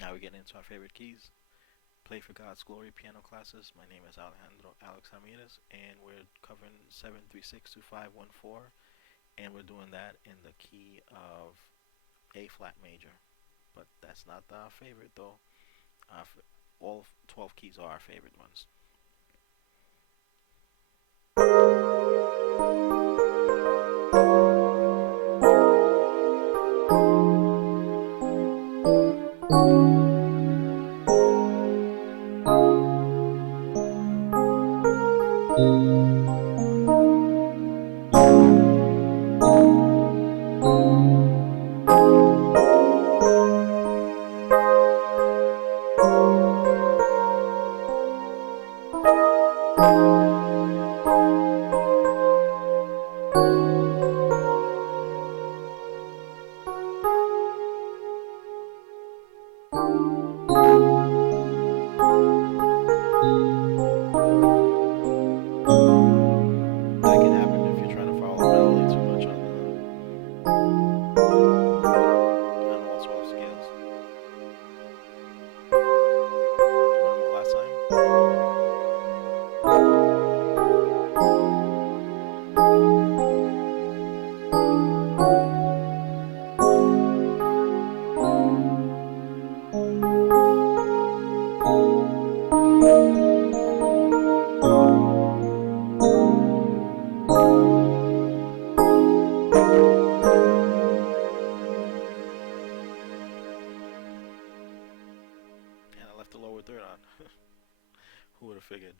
Now we get into our favorite keys. Play for God's Glory piano classes. My name is Alejandro Alex Ramirez, and we're covering 7362514, and we're doing that in the key of A flat major. But that's not our favorite though. All 12 keys are our favorite ones. That can happen if you're trying to follow the melody too much on all 12 scales. One more last time. And I left the lower third on. Who would have figured?